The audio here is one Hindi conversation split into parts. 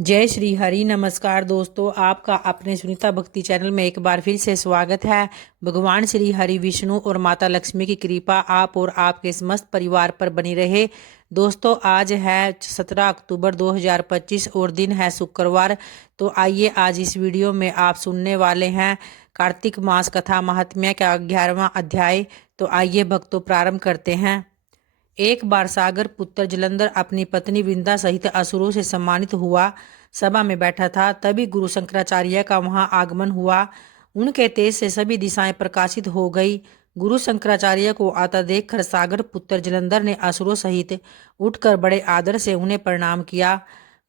जय श्री हरि। नमस्कार दोस्तों, आपका अपने सुनीता भक्ति चैनल में एक बार फिर से स्वागत है। भगवान श्री हरि विष्णु और माता लक्ष्मी की कृपा आप और आपके समस्त परिवार पर बनी रहे। दोस्तों, आज है 17 अक्टूबर 2025 और दिन है शुक्रवार। तो आइए आज इस वीडियो में आप सुनने वाले हैं कार्तिक मास कथा महात्म्य का 11वां अध्याय। तो आइए भक्तों प्रारंभ करते हैं। एक बार सागर पुत्र जलंधर अपनी पत्नी वृंदा सहित असुरों से सम्मानित हुआ सभा में बैठा था। तभी गुरु शंकराचार्य का वहां आगमन हुआ। उनके तेज से सभी दिशाएं प्रकाशित हो गई। गुरु शंकराचार्य को आता देखकर सागर पुत्र जलंधर ने असुरों सहित उठकर बड़े आदर से उन्हें प्रणाम किया।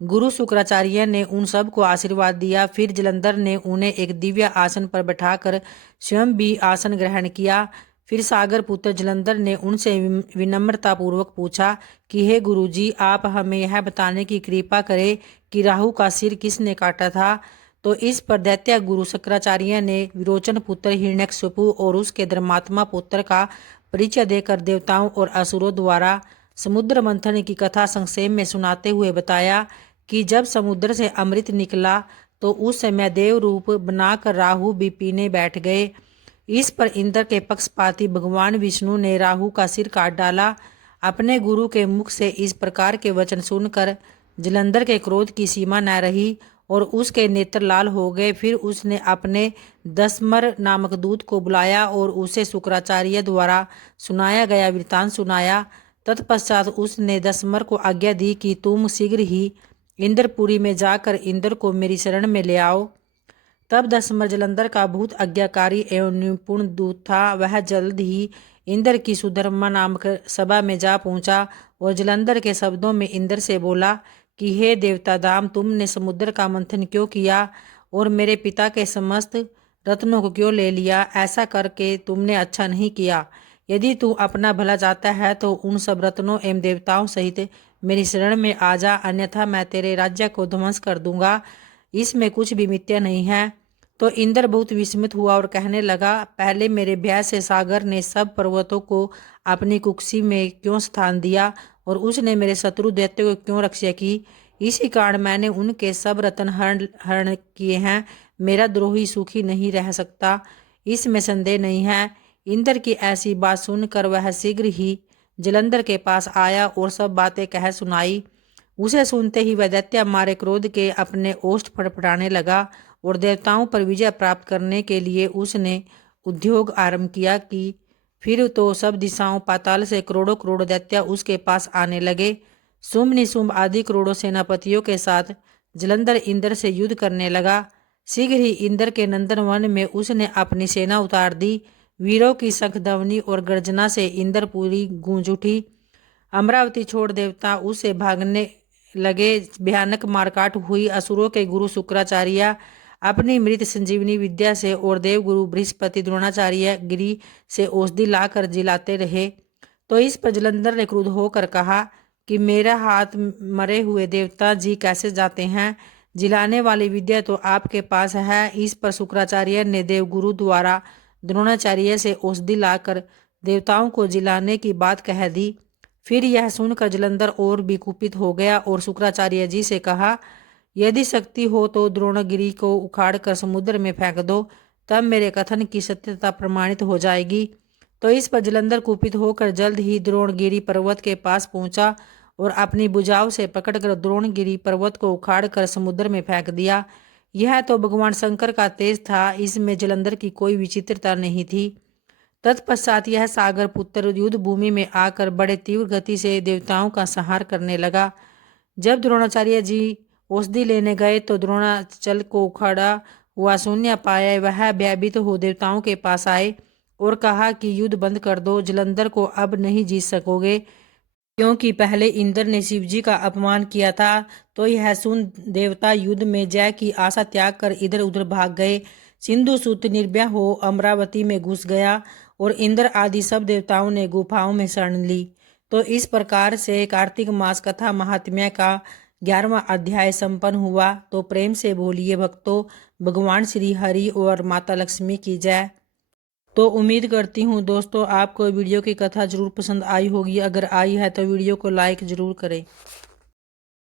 गुरु शुक्राचार्य ने उन सब को आशीर्वाद दिया। फिर जलंधर ने उन्हें एक दिव्य आसन पर बैठाकर स्वयं भी आसन ग्रहण किया। फिर सागर पुत्र जलंधर ने उनसे विनम्रता पूर्वक पूछा कि हे गुरुजी, आप हमें यह बताने की कृपा करें कि राहु का सिर किसने काटा था। तो इस पर दैत्य गुरु शंकराचार्य ने विरोचन पुत्र हिरण्यकशिपु और उसके धर्मात्मा पुत्र का परिचय देकर देवताओं और असुरों द्वारा समुद्र मंथन की कथा संक्षेप में सुनाते हुए बताया कि जब समुद्र से अमृत निकला तो उस समय देव रूप बनाकर राहु भी पीने बैठ गए। इस पर इंद्र के पक्षपाती भगवान विष्णु ने राहु का सिर काट डाला। अपने गुरु के मुख से इस प्रकार के वचन सुनकर जलंधर के क्रोध की सीमा न रही और उसके नेत्र लाल हो गए। फिर उसने अपने दसमर नामक दूत को बुलाया और उसे शुक्राचार्य द्वारा सुनाया गया वृत्तांत सुनाया। तत्पश्चात उसने दसमर को आज्ञा दी कि तुम शीघ्र ही इंद्रपुरी में जाकर इंद्र को मेरी शरण में ले आओ। तब दसमर जलंधर का बहुत आज्ञाकारी एवं निपुण दूत था। वह जल्द ही इंद्र की सुधर्मा नामक सभा में जा पहुंचा और जलंधर के शब्दों में इंद्र से बोला कि हे देवता दाम, तुमने समुद्र का मंथन क्यों किया और मेरे पिता के समस्त रत्नों को क्यों ले लिया? ऐसा करके तुमने अच्छा नहीं किया। यदि तू अपना भला चाहता है तो उन सब रत्नों एवं देवताओं सहित मेरी शरण में आ जा, अन्यथा मैं तेरे राज्य को ध्वंस कर दूंगा। इसमें कुछ भी मिथ्या नहीं है। तो इंद्र बहुत विस्मित हुआ और कहने लगा, पहले मेरे भय से सागर ने सब पर्वतों को अपनी कुक्षी में क्यों स्थान दिया और उसने मेरे शत्रु दैत्य को क्यों रक्षा की? इसी कारण मैंने उनके सब रत्न हरण हरण किए हैं। मेरा द्रोही सुखी नहीं रह सकता, इसमें संदेह नहीं है। इंद्र की ऐसी बात सुनकर वह शीघ्र ही जलंधर के पास आया और सब बातें कह सुनाई। उसे सुनते ही वह दैत्य मारे क्रोध के अपने ओष्ठ फड़फड़ाने लगा और देवताओं पर विजय प्राप्त करने के लिए उसने उद्योग आरंभ किया कि फिर तो सब दिशाओं पाताल से करोड़ों करोड़ दैत्य उसके पास आने लगे। शुंभ निशुंभ आदि करोड़ों सेनापतियों के साथ जलंधर इंद्र से युद्ध करने लगा। शीघ्र ही इंद्र के नंदन वन में उसने अपनी सेना उतार दी। वीरों की शंखध्वनि और गर्जना से इंद्रपुरी गूंज उठी। अमरावती छोड़ देवता उससे भागने लगे। भयानक मारकाट हुई। असुरों के गुरु शुक्राचार्य अपनी मृत संजीवनी विद्या से और देवगुरु बृहस्पति द्रोणाचार्य गिरी से औषधि लाकर जिलाते रहे। तो इस पर जलंधर ने क्रुद्ध होकर कहा कि मेरा हाथ मरे हुए देवता जी कैसे जाते हैं? जिलाने वाली विद्या तो आपके पास है। इस पर शुक्राचार्य ने देवगुरु द्वारा द्रोणाचार्य से औषधि लाकर देवताओं को जिलाने की बात कह दी। फिर यह सुनकर जलंधर और भी कुपित हो गया और शुक्राचार्य जी से कहा, यदि शक्ति हो तो द्रोणगिरी को उखाड़ कर समुद्र में फेंक दो, तब मेरे कथन की सत्यता प्रमाणित हो जाएगी। तो इस पर जलंधर कुपित होकर जल्द ही द्रोणगिरी पर्वत के पास पहुंचा और अपनी भुजाओं से पकड़कर द्रोणगिरी पर्वत को उखाड़ कर समुद्र में फेंक दिया। यह तो भगवान शंकर का तेज था, इसमें जलंधर की कोई विचित्रता नहीं थी। तत्पश्चात यह सागर पुत्र युद्ध भूमि में आकर बड़े तीव्र गति से देवताओं का संहार करने लगा। जब द्रोणाचार्य जी औषधि लेने गए तो द्रोणाचल को उखड़ा हुआ शून्य पाया। वह भयभीत हो देवताओं के पास आए और कहा कि युद्ध बंद कर दो, जलंधर को अब नहीं जीत सकोगे, क्योंकि पहले इंद्र ने शिव जी का अपमान किया था। तो यह सुन देवता युद्ध में जय की आशा त्याग कर इधर उधर भाग गए। सिंधु सूत निर्भय हो अमरावती में घुस गया और इंद्र आदि सब देवताओं ने गुफाओं में शरण ली। तो इस प्रकार से कार्तिक मास कथा महात्म्य का 11वां अध्याय संपन्न हुआ। तो प्रेम से बोलिए भक्तों, भगवान श्री हरि और माता लक्ष्मी की जय। तो उम्मीद करती हूँ दोस्तों आपको वीडियो की कथा जरूर पसंद आई होगी। अगर आई है तो वीडियो को लाइक ज़रूर करें।